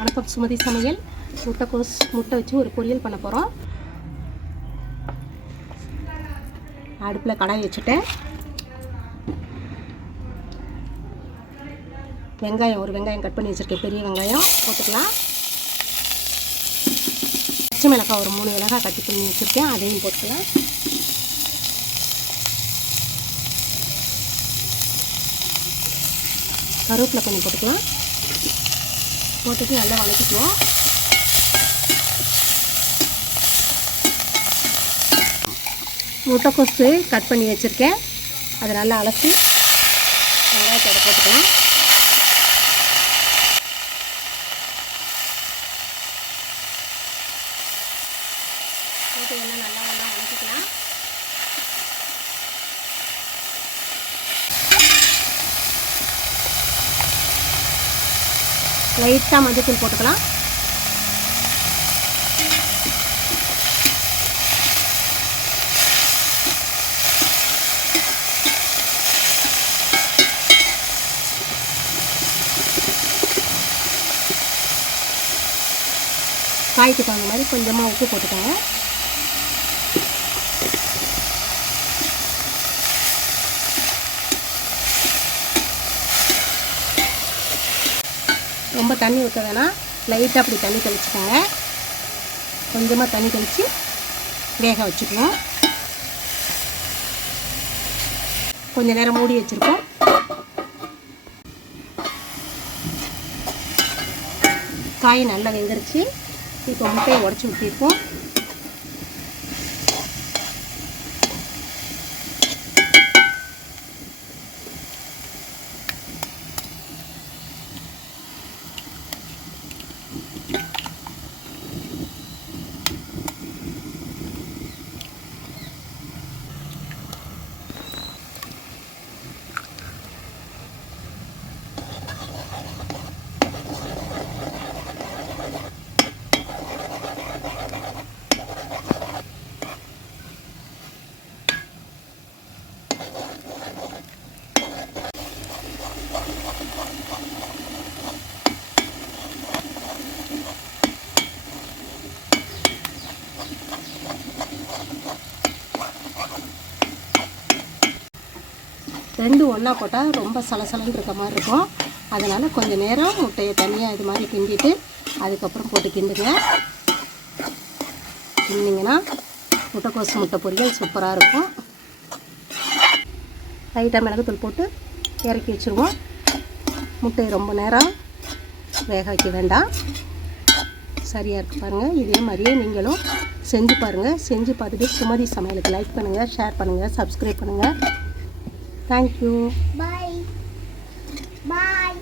வணக்கம், சுமதி சமையல். முட்டை வச்சு ஒரு பொரியல் பண்ண போகிறோம். அடுப்பில் கடாய் வச்சுட்டேன். ஒரு வெங்காயம் கட் பண்ணி வச்சுருக்கேன், பெரிய வெங்காயம் போட்டுக்கலாம். பச்சை மிளகாய் ஒரு 3 மிளகாய் கட் பண்ணி வச்சுருக்கேன், அதையும் போட்டுக்கலாம். கருவேப்பிலை கொஞ்சம் போட்டுக்கலாம். போட்டுட்டு நல்லா வதக்கிக்குவோம். முட்டைக்கோசு கட் பண்ணி வச்சுருக்கேன், அதை நல்லா அலசி வெங்காயத்தோட போட்டுக்கலாம். போட்டு எல்லாம் நல்லா ஒன்றா வதக்கிக்கலாம். லைட்டாக மஞ்சள் போட்டுக்கலாம். காய்க்கு தகுந்த மாதிரி கொஞ்சமாக உப்பு போட்டுக்கோங்க. ரொம்ப தண்ணி ஊற்ற வேணாம், லைட்டாக அப்படி தண்ணி தெளிச்சுக்கோங்க. கொஞ்சமாக தண்ணி தெளித்து வேக வச்சுக்குவோம். கொஞ்சம் நேரம் மூடி வச்சுருக்கோம். காய் நல்லா வெந்துருச்சு. இப்போ முட்டையை உடச்சி ஊற்றிருக்கோம். ரெண்டு ஒன்றா போட்டால் ரொம்ப சலசலன்னு இருக்க மாதிரி இருக்கும். அதனால் கொஞ்சம் நேரம் முட்டையை தனியாக இது மாதிரி கிண்டிட்டு அதுக்கப்புறம் போட்டு கிண்டுங்க. கிண்டிங்கன்னா முட்டைக்கோசு முட்டை பொரியல் சூப்பராக இருக்கும். லைட்டாக மிளகுத்தூள் போட்டு இறக்கி வச்சுருவோம். முட்டையை ரொம்ப நேரம் வேக வைக்க வேண்டாம், சரியாக இருக்குது பாருங்கள். இதே மாதிரியே நீங்களும் செஞ்சு பாருங்கள். செஞ்சு பார்த்துட்டு சுமதி சமையலுக்கு லைக் பண்ணுங்கள், ஷேர் பண்ணுங்கள், சப்ஸ்கிரைப் பண்ணுங்கள். Thank you. Bye. Bye.